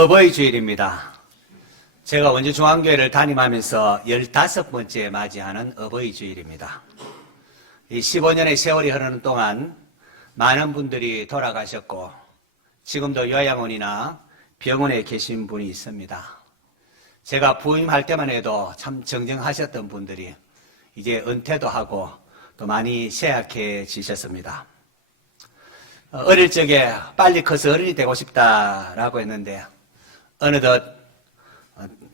어버이 주일입니다. 제가 원주 중앙교회를 담임하면서 15번째 맞이하는 어버이 주일입니다. 이 15년의 세월이 흐르는 동안 많은 분들이 돌아가셨고 지금도 요양원이나 병원에 계신 분이 있습니다. 제가 부임할 때만 해도 참 정정하셨던 분들이 이제 은퇴도 하고 또 많이 쇠약해지셨습니다. 어릴 적에 빨리 커서 어른이 되고 싶다라고 했는데 어느덧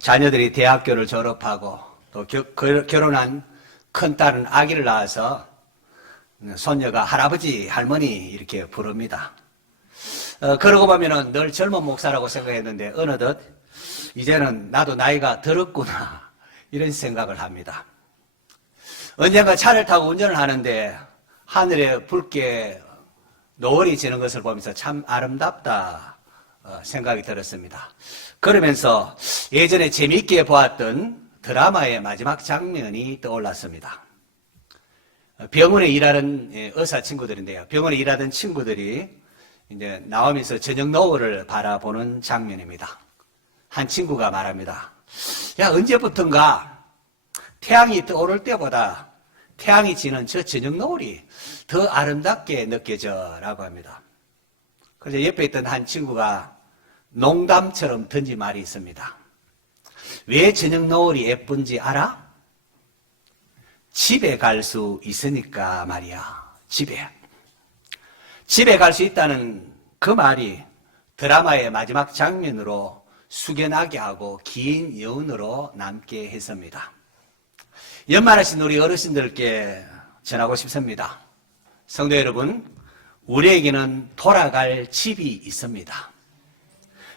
자녀들이 대학교를 졸업하고 또 결혼한 큰딸은 아기를 낳아서 손녀가 할아버지, 할머니 이렇게 부릅니다. 그러고 보면은 늘 젊은 목사라고 생각했는데 어느덧 이제는 나도 나이가 들었구나 이런 생각을 합니다. 언젠가 차를 타고 운전을 하는데 하늘에 붉게 노을이 지는 것을 보면서 참 아름답다 생각이 들었습니다. 그러면서 예전에 재미있게 보았던 드라마의 마지막 장면이 떠올랐습니다. 병원에 일하는 의사 친구들인데요. 병원에 일하던 친구들이 이제 나오면서 저녁 노을을 바라보는 장면입니다. 한 친구가 말합니다. 야, 언제부턴가 태양이 떠오를 때보다 태양이 지는 저 저녁 노을이 더 아름답게 느껴져 라고 합니다. 그래서 옆에 있던 한 친구가 농담처럼 던진 말이 있습니다. 왜 저녁 노을이 예쁜지 알아? 집에 갈 수 있으니까 말이야. 집에 갈 수 있다는 그 말이 드라마의 마지막 장면으로 숙연하게 하고 긴 여운으로 남게 했습니다. 연말하신 우리 어르신들께 전하고 싶습니다. 성도 여러분, 우리에게는 돌아갈 집이 있습니다.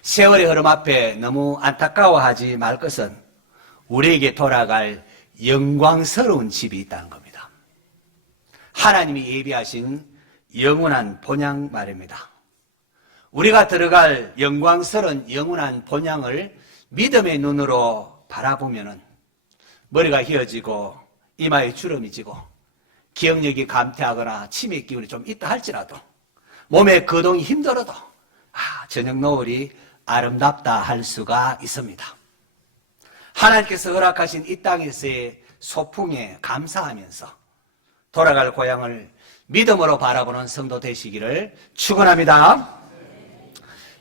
세월의 흐름 앞에 너무 안타까워하지 말 것은 우리에게 돌아갈 영광스러운 집이 있다는 겁니다. 하나님이 예비하신 영원한 본향 말입니다. 우리가 들어갈 영광스러운 영원한 본향을 믿음의 눈으로 바라보면은 머리가 휘어지고 이마에 주름이 지고 기억력이 감퇴하거나 치매 기운이 좀 있다 할지라도 몸에 거동이 힘들어도 저녁 노을이 아름답다 할 수가 있습니다. 하나님께서 허락하신 이 땅에서의 소풍에 감사하면서 돌아갈 고향을 믿음으로 바라보는 성도 되시기를 축원합니다.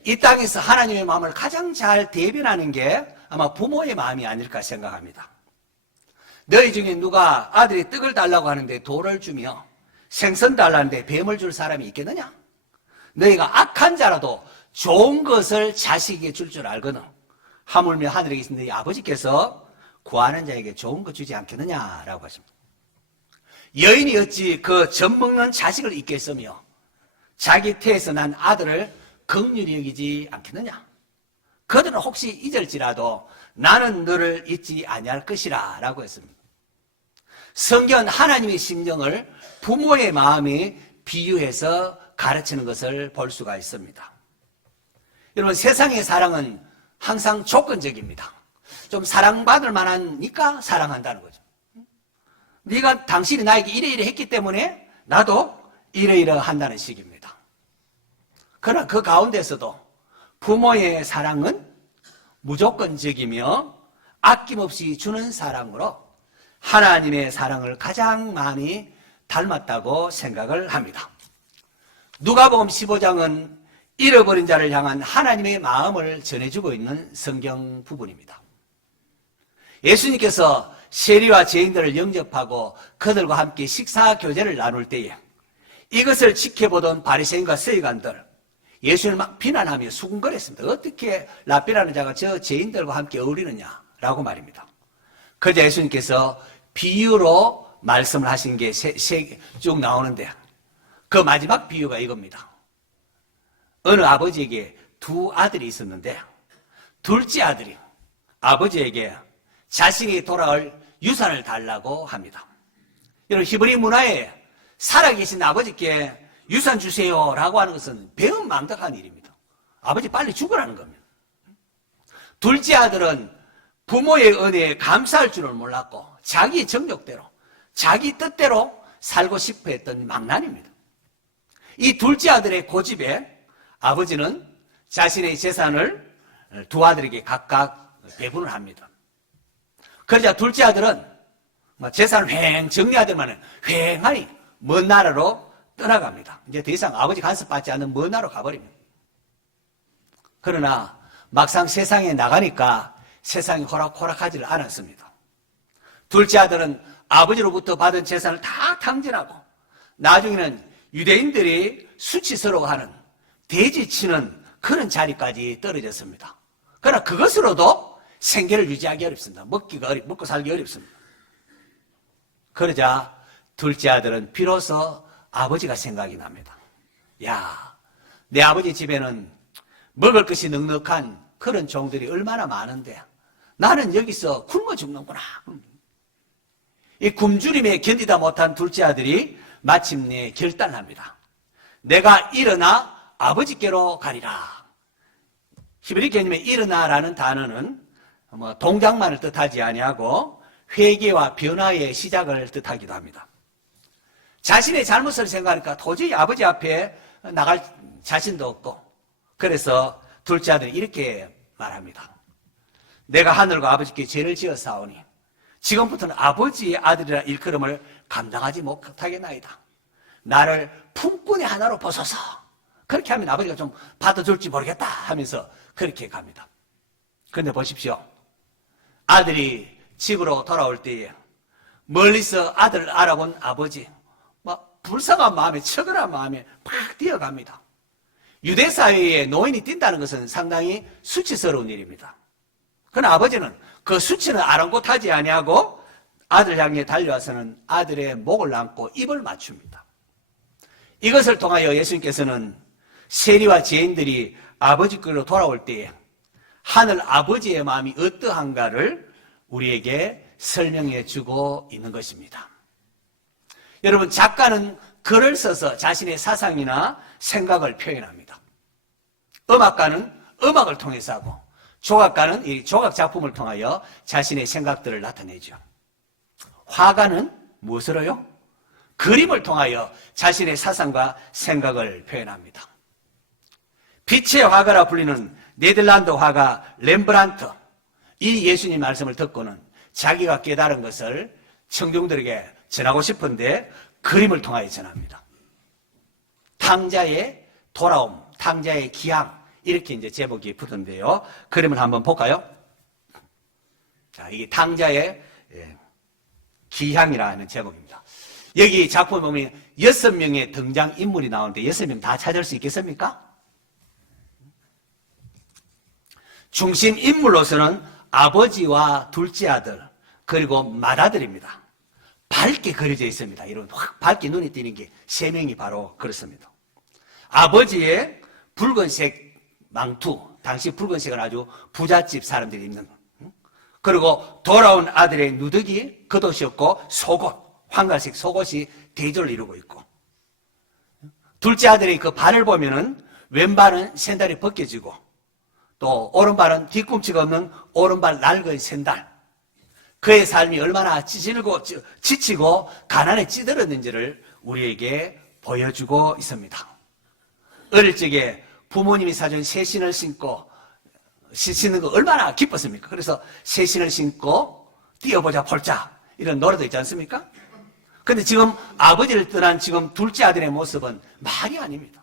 이 땅에서 하나님의 마음을 가장 잘 대변하는 게 아마 부모의 마음이 아닐까 생각합니다. 너희 중에 누가 아들이 떡을 달라고 하는데 돌을 주며 생선 달라는데 뱀을 줄 사람이 있겠느냐? 너희가 악한 자라도 좋은 것을 자식에게 줄 줄 알거든. 하물며 하늘에 계신 너희 아버지께서 구하는 자에게 좋은 것 주지 않겠느냐라고 하십니다. 여인이 어찌 그 젖 먹는 자식을 잊겠으며 자기 태에서 난 아들을 긍휼히 여기지 않겠느냐? 그들은 혹시 잊을지라도 나는 너를 잊지 아니할 것이라 라고 했습니다. 성경은 하나님의 심정을 부모의 마음에 비유해서 가르치는 것을 볼 수가 있습니다. 여러분, 세상의 사랑은 항상 조건적입니다. 좀 사랑받을 만하니까 사랑한다는 거죠. 네가 당신이 나에게 이래 했기 때문에 나도 이래 한다는 식입니다. 그러나 그 가운데서도 부모의 사랑은 무조건적이며 아낌없이 주는 사랑으로 하나님의 사랑을 가장 많이 닮았다고 생각을 합니다. 누가복음 15장은 잃어버린 자를 향한 하나님의 마음을 전해주고 있는 성경 부분입니다. 예수님께서 세리와 죄인들을 영접하고 그들과 함께 식사 교제를 나눌 때에 이것을 지켜보던 바리새인과 서기관들 예수를 막 비난하며 수군거렸습니다. 어떻게 랍비라는 자가 저 죄인들과 함께 어울리느냐라고 말입니다. 그러자 예수님께서 비유로 말씀을 하신 게 쭉 나오는데 그 마지막 비유가 이겁니다. 어느 아버지에게 두 아들이 있었는데 둘째 아들이 아버지에게 자신이 돌아올 유산을 달라고 합니다. 여러분, 히브리 문화에 살아계신 아버지께 유산 주세요라고 하는 것은 배은망덕한 일입니다. 아버지 빨리 죽으라는 겁니다. 둘째 아들은 부모의 은혜에 감사할 줄을 몰랐고 자기 정욕대로 자기 뜻대로 살고 싶어 했던 망난입니다. 이 둘째 아들의 고집에 아버지는 자신의 재산을 두 아들에게 각각 배분을 합니다. 그러자 둘째 아들은 재산을 휑 정리하더만은 휑하니 먼 나라로 떠나갑니다. 이제 더 이상 아버지 간섭받지 않는 먼 나라로 가버립니다. 그러나 막상 세상에 나가니까 세상이 호락호락하지를 않았습니다. 둘째 아들은 아버지로부터 받은 재산을 다 탕진하고 나중에는 유대인들이 수치스러워하는 돼지치는 그런 자리까지 떨어졌습니다. 그러나 그것으로도 생계를 유지하기 어렵습니다. 먹고 살기 어렵습니다. 그러자 둘째 아들은 비로소 아버지가 생각이 납니다. 야, 내 아버지 집에는 먹을 것이 넉넉한 그런 종들이 얼마나 많은데 나는 여기서 굶어 죽는구나. 이 굶주림에 견디다 못한 둘째 아들이 마침내 결단합니다. 내가 일어나 아버지께로 가리라. 히브리 개념의 일어나라는 단어는 동작만을 뜻하지 아니하고 회개와 변화의 시작을 뜻하기도 합니다. 자신의 잘못을 생각하니까 도저히 아버지 앞에 나갈 자신도 없고 그래서 둘째 아들이 이렇게 말합니다. 내가 하늘과 아버지께 죄를 지었사오니 지금부터는 아버지의 아들이라 일컬음을 감당하지 못하겠나이다. 나를 품꾼의 하나로 보소서. 그렇게 하면 아버지가 좀 받아줄지 모르겠다 하면서 그렇게 갑니다. 그런데 보십시오. 아들이 집으로 돌아올 때에 멀리서 아들을 알아본 아버지 막 불쌍한 마음에 처근한 마음에 막 뛰어갑니다. 유대 사회에 노인이 뛴다는 것은 상당히 수치스러운 일입니다. 그러나 아버지는 그 수치는 아랑곳하지 아니하고 아들 향해 달려와서는 아들의 목을 안고 입을 맞춥니다. 이것을 통하여 예수님께서는 세리와 죄인들이 아버지께로 돌아올 때에 하늘 아버지의 마음이 어떠한가를 우리에게 설명해 주고 있는 것입니다. 여러분, 작가는 글을 써서 자신의 사상이나 생각을 표현합니다. 음악가는 음악을 통해서 하고 조각가는 이 조각 작품을 통하여 자신의 생각들을 나타내죠. 화가는 무엇으로요? 그림을 통하여 자신의 사상과 생각을 표현합니다. 빛의 화가라 불리는 네덜란드 화가 렘브란트, 이 예수님 말씀을 듣고는 자기가 깨달은 것을 청중들에게 전하고 싶은데 그림을 통하여 전합니다. 탕자의 돌아옴, 탕자의 기항, 이렇게 이제 제목이 붙은데요. 그림을 한번 볼까요? 자, 이게 탕자의 기항이라는 제목입니다. 여기 작품에 보면 6명의 등장인물이 나오는데 6명 다 찾을 수 있겠습니까? 중심 인물로서는 아버지와 둘째 아들 그리고 맏아들입니다. 밝게 그려져 있습니다. 이런 확 밝게 눈에 띄는 게 3명이 바로 그렇습니다. 아버지의 붉은색 망투, 당시 붉은색은 아주 부잣집 사람들이 입는, 그리고 돌아온 아들의 누더기 겉옷이었고 속옷, 황갈색 속옷이 대조를 이루고 있고, 둘째 아들의 그 발을 보면은 왼발은 샌달이 벗겨지고 또 오른발은 뒤꿈치가 없는 오른발 낡은 샌달. 그의 삶이 얼마나 지치고 가난에 찌들었는지를 우리에게 보여주고 있습니다. 어릴 적에 부모님이 사준 새 신을 신고 신는 거 얼마나 기뻤습니까? 그래서 새 신을 신고 뛰어보자 폴짝 이런 노래도 있지 않습니까? 그런데 지금 아버지를 떠난 지금 둘째 아들의 모습은 말이 아닙니다.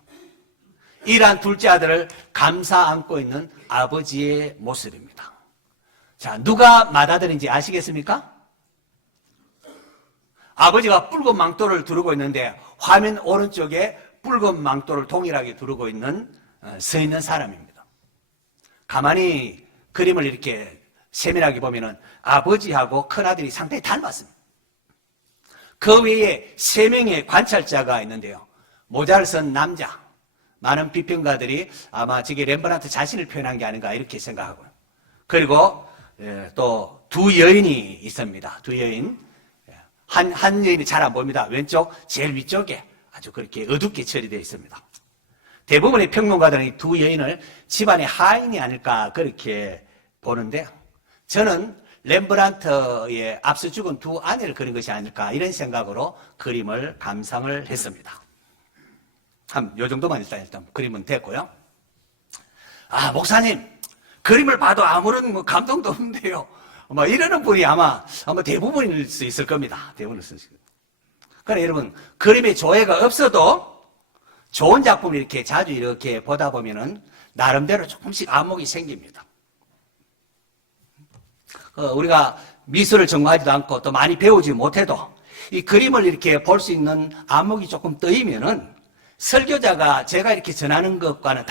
이러한 둘째 아들을 감싸 안고 있는 아버지의 모습입니다. 자, 누가 맏아들인지 아시겠습니까? 아버지가 붉은 망토를 두르고 있는데 화면 오른쪽에 붉은 망토를 동일하게 두르고 서 있는 사람입니다. 가만히 그림을 이렇게 세밀하게 보면은 아버지하고 큰아들이 상당히 닮았습니다. 그 외에 3명의 관찰자가 있는데요. 모자를 쓴 남자. 많은 비평가들이 아마 저게 렘브란트 자신을 표현한 게 아닌가 이렇게 생각하고요. 그리고 또 두 여인이 있습니다. 두 여인. 한 여인이 잘 안 보입니다. 왼쪽 제일 위쪽에 아주 그렇게 어둡게 처리되어 있습니다. 대부분의 평론가들은 이 두 여인을 집안의 하인이 아닐까 그렇게 보는데 저는 렘브란트의 앞서 죽은 두 아내를 그린 것이 아닐까 이런 생각으로 그림을 감상을 했습니다. 요 정도만 일단 그림은 됐고요. 아, 목사님, 그림을 봐도 아무런 뭐 감동도 없는데요. 이러는 분이 아마 대부분일 수 있을 겁니다. 대부분일 수 있을 겁니다. 그러나 여러분, 그림에 조예가 없어도 좋은 작품을 이렇게 자주 이렇게 보다 보면은 나름대로 조금씩 안목이 생깁니다. 우리가 미술을 전공하지도 않고 또 많이 배우지 못해도 이 그림을 이렇게 볼 수 있는 안목이 조금 뜨이면은 설교자가 제가 이렇게 전하는 것과는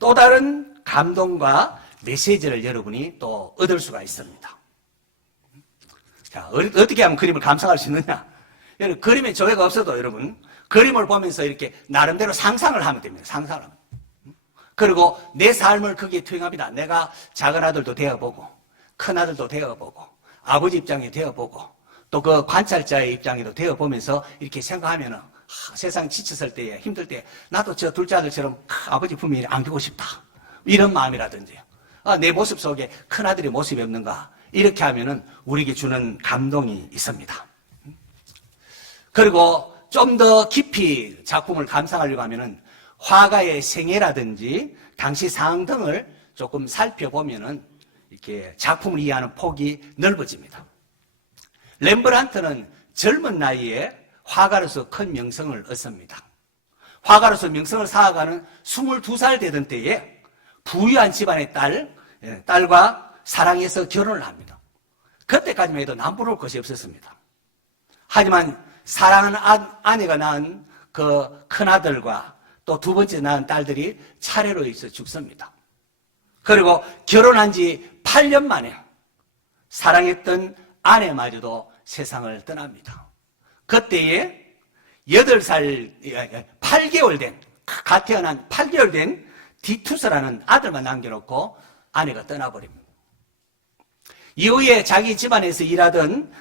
또 다른 감동과 메시지를 여러분이 또 얻을 수가 있습니다. 자, 어떻게 하면 그림을 감상할 수 있느냐? 여러분, 그림에 조예가 없어도 여러분, 그림을 보면서 이렇게 나름대로 상상을 하면 됩니다. 상상을 하면. 그리고 내 삶을 거기에 투영합니다. 내가 작은 아들도 되어보고, 큰 아들도 되어보고, 아버지 입장에 되어보고, 또 그 관찰자의 입장에도 되어보면서 이렇게 생각하면은, 세상 지쳤을 때에, 힘들 때, 나도 저 둘째 아들처럼 아버지 품위를 안기고 싶다. 이런 마음이라든지, 내 모습 속에 큰 아들의 모습이 없는가. 이렇게 하면은 우리에게 주는 감동이 있습니다. 그리고 좀 더 깊이 작품을 감상하려고 하면은 화가의 생애라든지 당시 상황 등을 조금 살펴보면은 이렇게 작품을 이해하는 폭이 넓어집니다. 렘브란트는 젊은 나이에 화가로서 큰 명성을 얻습니다. 화가로서 명성을 쌓아가는 22살 되던 때에 부유한 집안의 딸과 사랑해서 결혼을 합니다. 그때까지만 해도 남부러울 것이 없었습니다. 하지만 사랑하는 아내가 낳은 그 큰아들과 또 두 번째 낳은 딸들이 차례로 있어 죽습니다. 그리고 결혼한 지 8년 만에 사랑했던 아내마저도 세상을 떠납니다. 그때에 8개월 된, 갓 태어난 8개월 된 디투스라는 아들만 남겨놓고 아내가 떠나버립니다. 이후에 자기 집안에서 일하던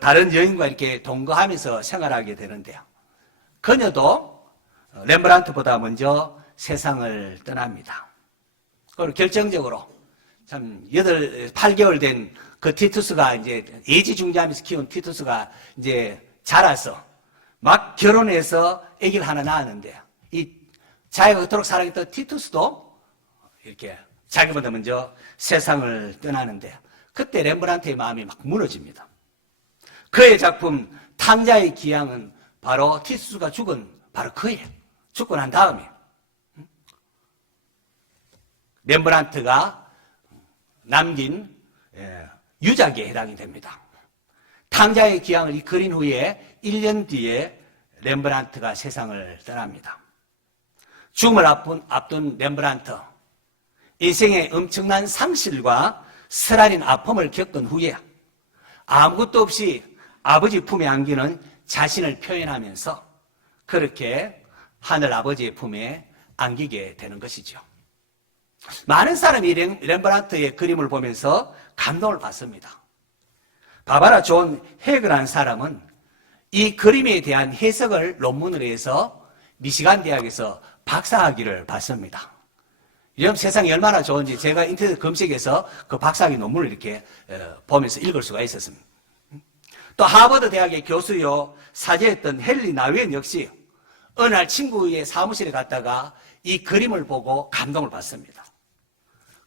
다른 여인과 이렇게 동거하면서 생활하게 되는데요. 그녀도 렘브란트보다 먼저 세상을 떠납니다. 그리고 결정적으로 참 8개월 된 그 티투스가 이제 애지중지하면서 키운 티투스가 이제 자라서 막 결혼해서 아기를 하나 낳았는데 이 자기가 그토록 사랑했던 티투스도 이렇게 자기보다 먼저 세상을 떠나는데 그때 렘브란트의 마음이 막 무너집니다. 그의 작품 탕자의 기양은 바로 티투스가 죽은 바로 그해 죽고 난 다음에 렘브란트가 남긴 유작에 해당이 됩니다. 탕자의 기양을 이 그린 후에 1년 뒤에 렘브란트가 세상을 떠납니다. 죽음을 앞둔 렘브란트, 인생의 엄청난 상실과 쓰라린 아픔을 겪은 후에 아무것도 없이 아버지 품에 안기는 자신을 표현하면서 그렇게 하늘 아버지의 품에 안기게 되는 것이죠. 많은 사람이 렘브란트의 그림을 보면서 감동을 받습니다. 바바라 존 헤그라는 사람은 이 그림에 대한 해석을 논문으로 해서 미시간 대학에서 박사학위를 받습니다. 이런 세상이 얼마나 좋은지 제가 인터넷 검색해서 그 박사학위 논문을 이렇게 보면서 읽을 수가 있었습니다. 또 하버드 대학의 교수요 사제였던 헨리 나위엔 역시 어느 날 친구의 사무실에 갔다가 이 그림을 보고 감동을 받습니다.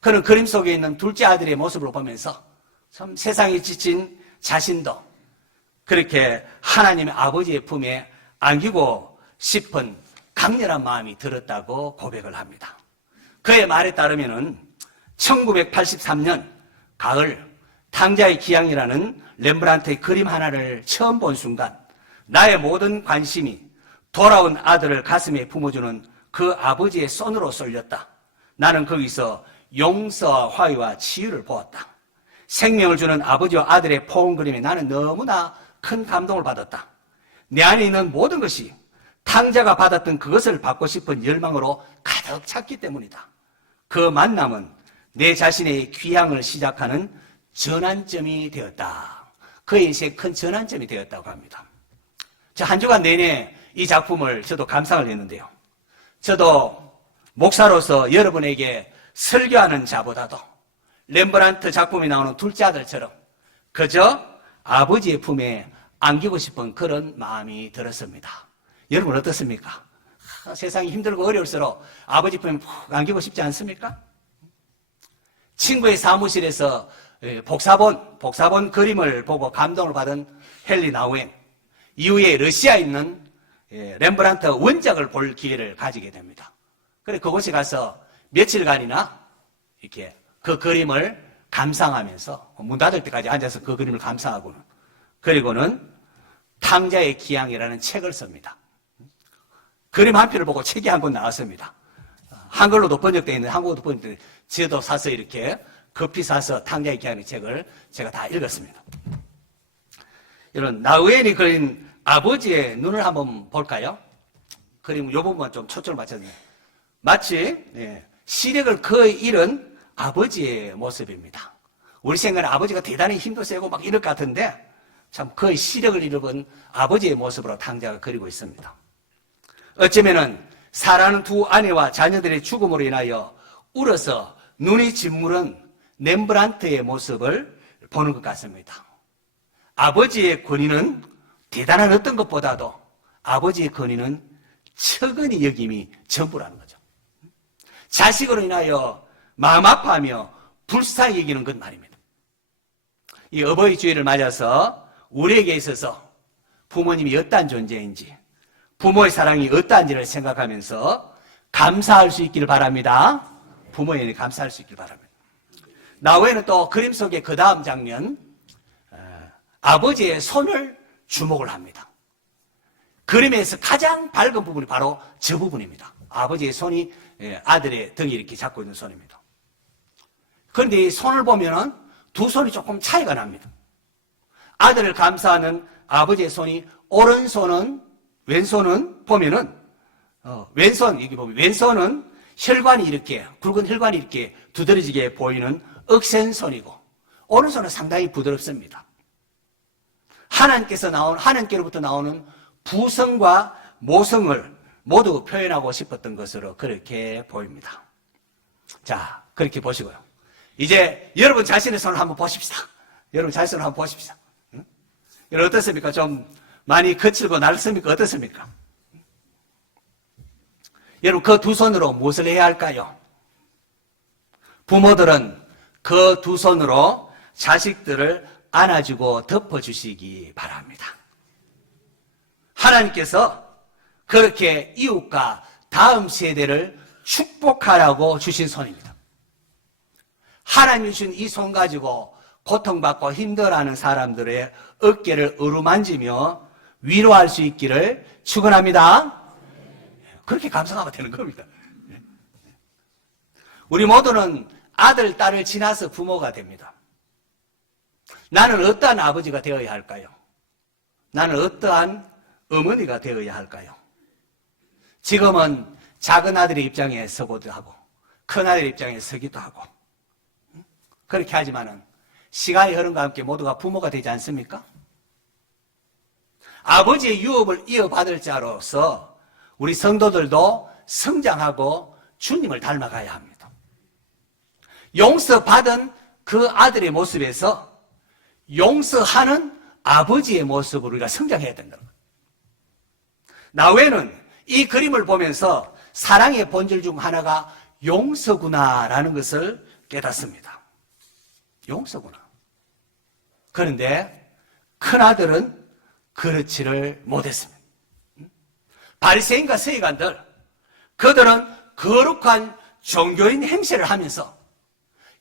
그는 그림 속에 있는 둘째 아들의 모습을 보면서 참 세상에 지친 자신도 그렇게 하나님의 아버지의 품에 안기고 싶은 강렬한 마음이 들었다고 고백을 합니다. 그의 말에 따르면은 1983년 가을 탕자의 기양이라는 렘브란트의 그림 하나를 처음 본 순간 나의 모든 관심이 돌아온 아들을 가슴에 품어주는 그 아버지의 손으로 쏠렸다. 나는 거기서 용서와 화해와 치유를 보았다. 생명을 주는 아버지와 아들의 포옹 그림에 나는 너무나 큰 감동을 받았다. 내 안에 있는 모든 것이 탕자가 받았던 그것을 받고 싶은 열망으로 가득 찼기 때문이다. 그 만남은 내 자신의 귀향을 시작하는 전환점이 되었다. 그의 인생의 큰 전환점이 되었다고 합니다. 저 한 주간 내내 이 작품을 저도 감상을 했는데요. 저도 목사로서 여러분에게 설교하는 자보다도 렘브란트 작품에 나오는 둘째 아들처럼 그저 아버지의 품에 안기고 싶은 그런 마음이 들었습니다. 여러분 어떻습니까? 세상이 힘들고 어려울수록 아버지 품에 푹 안기고 싶지 않습니까? 친구의 사무실에서 복사본 그림을 보고 감동을 받은 헨리 나우엔, 이후에 러시아에 있는 렘브란트 원작을 볼 기회를 가지게 됩니다. 그래 그곳에 가서 며칠간이나 이렇게 그 그림을 감상하면서 문 닫을 때까지 앉아서 그 그림을 감상하고는, 그리고는 탕자의 기양이라는 책을 씁니다. 그림 한 편을 보고 책이 한 권 나왔습니다. 한글로도 번역되어 있는, 한국어도 번역되어 있는, 저도 사서 이렇게 급히 사서 탕자의 기양의 책을 제가 다 읽었습니다. 이런 나우엔이 그린 아버지의 눈을 한번 볼까요? 그림 요 부분만 좀 초점을 맞춰주세요. 마치 시력을 거의 잃은 아버지의 모습입니다. 우리 생각에 아버지가 대단히 힘도 세고 막 이럴 것 같은데 참 거의 시력을 잃은 아버지의 모습으로 탕자가 그리고 있습니다. 어쩌면은 사랑하는 두 아내와 자녀들의 죽음으로 인하여 울어서 눈이 짓무른 렘브란트의 모습을 보는 것 같습니다. 아버지의 권위는 대단한 어떤 것보다도 아버지의 권위는 처근히 여김이 전부라는 거죠. 자식으로 인하여 마음 아파하며 불쌍히 여기는 것 말입니다. 이 어버이 주일을 맞아서 우리에게 있어서 부모님이 어떠한 존재인지, 부모의 사랑이 어떠한지를 생각하면서 감사할 수 있기를 바랍니다. 부모에게 감사할 수 있기를 바랍니다. 나우엔은 또 그림 속의 그 다음 장면, 아버지의 손을 주목을 합니다. 그림에서 가장 밝은 부분이 바로 저 부분입니다. 아버지의 손이 아들의 등에 이렇게 잡고 있는 손입니다. 그런데 이 손을 보면은 두 손이 조금 차이가 납니다. 아들을 감싸는 아버지의 손이 오른손은, 왼손은 보면은 여기 보면 왼손은 혈관이 이렇게, 굵은 혈관이 이렇게 두드러지게 보이는 억센손이고, 오른손은 상당히 부드럽습니다. 하나님께로부터 나오는 부성과 모성을 모두 표현하고 싶었던 것으로 그렇게 보입니다. 자, 그렇게 보시고요. 이제 여러분 자신의 손을 한번 보십시다. 여러분 자신의 손을 한번 보십시다. 응? 여러분 어떻습니까? 좀 많이 거칠고 낡습니까? 어떻습니까? 여러분 그 두 손으로 무엇을 해야 할까요? 부모들은 그 두 손으로 자식들을 안아주고 덮어주시기 바랍니다. 하나님께서 그렇게 이웃과 다음 세대를 축복하라고 주신 손입니다. 하나님이 주신 이 손 가지고 고통받고 힘들어하는 사람들의 어깨를 어루만지며 위로할 수 있기를 축원합니다. 그렇게 감사하면 되는 겁니다. 우리 모두는 아들, 딸을 지나서 부모가 됩니다. 나는 어떠한 아버지가 되어야 할까요? 나는 어떠한 어머니가 되어야 할까요? 지금은 작은 아들의 입장에 서고도 하고 큰 아들의 입장에 서기도 하고 그렇게 하지만은 시간이 흐름과 함께 모두가 부모가 되지 않습니까? 아버지의 유업을 이어받을 자로서 우리 성도들도 성장하고 주님을 닮아가야 합니다. 용서받은 그 아들의 모습에서 용서하는 아버지의 모습으로 우리가 성장해야 된다는 거예요. 나우엔은 이 그림을 보면서 사랑의 본질 중 하나가 용서구나라는 것을 깨닫습니다. 용서구나. 그런데 큰아들은 그렇지를 못했습니다. 바리새인과 서기관들, 그들은 거룩한 종교인 행세를 하면서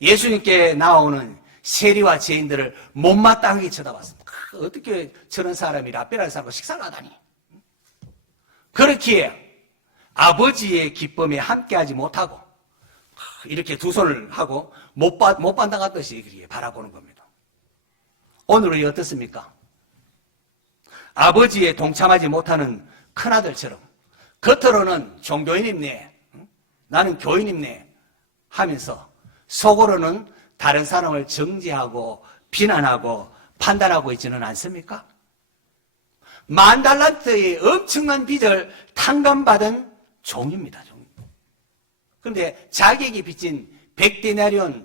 예수님께 나오는 세리와 죄인들을 못마땅하게 쳐다봤습니다. 어떻게 저런 사람이 라벨라는 사람과 식사를 하다니. 그렇기에 아버지의 기쁨에 함께하지 못하고 이렇게 두 손을 하고 못 반당하듯이 그렇게 바라보는 겁니다. 오늘은 어떻습니까? 아버지에 동참하지 못하는 큰아들처럼 겉으로는 종교인입네, 나는 교인입네 하면서 속으로는 다른 사람을 정죄하고 비난하고 판단하고 있지는 않습니까? 10,000달란트의 엄청난 빚을 탕감받은 종입니다. 그런데 자기에게 빚진 100데나리온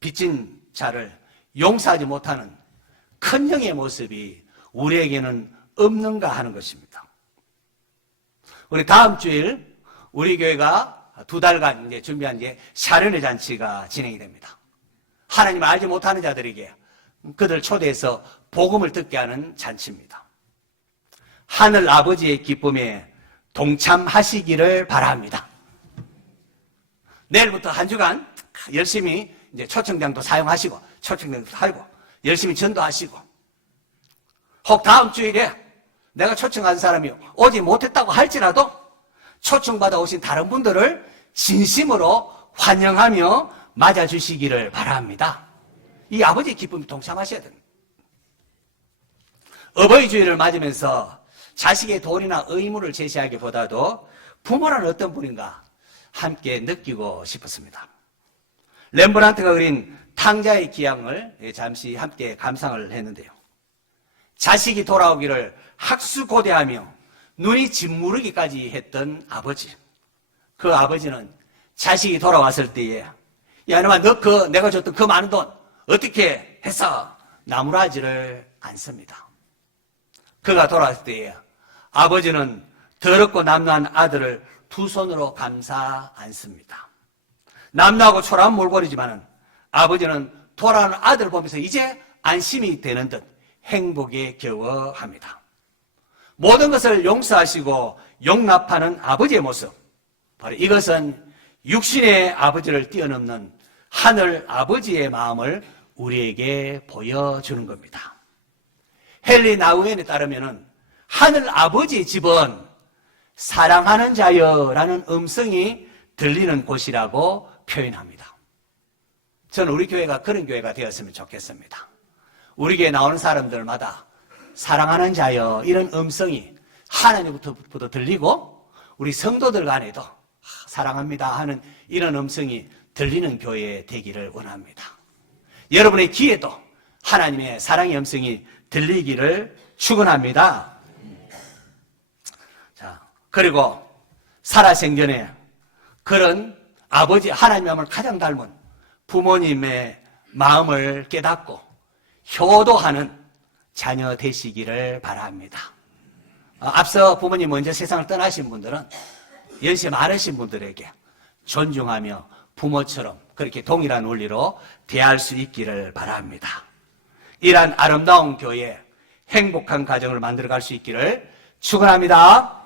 빚진 자를 용서하지 못하는 큰 형의 모습이 우리에게는 없는가 하는 것입니다. 우리 다음 주일 우리 교회가 2달간 이제 준비한 이제 샤련의 잔치가 진행이 됩니다. 하나님을 알지 못하는 자들에게 그들 초대해서 복음을 듣게 하는 잔치입니다. 하늘 아버지의 기쁨에 동참하시기를 바랍니다. 내일부터 한 주간 열심히 이제 초청장도 사용하시고, 초청장도 하고, 열심히 전도하시고, 혹 다음 주일에 내가 초청한 사람이 오지 못했다고 할지라도 초청받아 오신 다른 분들을 진심으로 환영하며 맞아주시기를 바랍니다. 이 아버지의 기쁨에 동참하셔야 됩니다. 어버이 주일을 맞으면서 자식의 도리나 의무를 제시하기보다도 부모라는 어떤 분인가 함께 느끼고 싶었습니다. 렘브란트가 그린 탕자의 기양을 잠시 함께 감상을 했는데요. 자식이 돌아오기를 학수고대하며 눈이 짓무르기까지 했던 아버지. 그 아버지는 자식이 돌아왔을 때에 야, 이놈아, 너 내가 줬던 그 많은 돈 어떻게 해서 나무라지를 않습니다. 그가 돌아왔을 때에 아버지는 더럽고 남루한 아들을 두 손으로 감싸 안습니다. 남루하고 초라한 몰골이지만은 아버지는 돌아오는 아들을 보면서 이제 안심이 되는 듯 행복에 겨워합니다. 모든 것을 용서하시고 용납하는 아버지의 모습, 바로 이것은 육신의 아버지를 뛰어넘는 하늘 아버지의 마음을 우리에게 보여주는 겁니다. 헨리 나우엔에 따르면은 하늘 아버지의 집은 사랑하는 자여라는 음성이 들리는 곳이라고 표현합니다. 저는 우리 교회가 그런 교회가 되었으면 좋겠습니다. 우리 교회에 나오는 사람들마다 사랑하는 자여 이런 음성이 하나님부터 들리고 우리 성도들 간에도 사랑합니다 하는 이런 음성이 들리는 교회 되기를 원합니다. 여러분의 귀에도 하나님의 사랑의 음성이 들리기를 축원합니다. 자, 그리고 살아생전에 그런 아버지 하나님의 마음을 가장 닮은 부모님의 마음을 깨닫고 효도하는 자녀 되시기를 바랍니다. 앞서 부모님 먼저 세상을 떠나신 분들은 연세 많으신 분들에게 존중하며 부모처럼 그렇게 동일한 원리로 대할 수 있기를 바랍니다. 이러한 아름다운 교회, 행복한 가정을 만들어갈 수 있기를 축원합니다.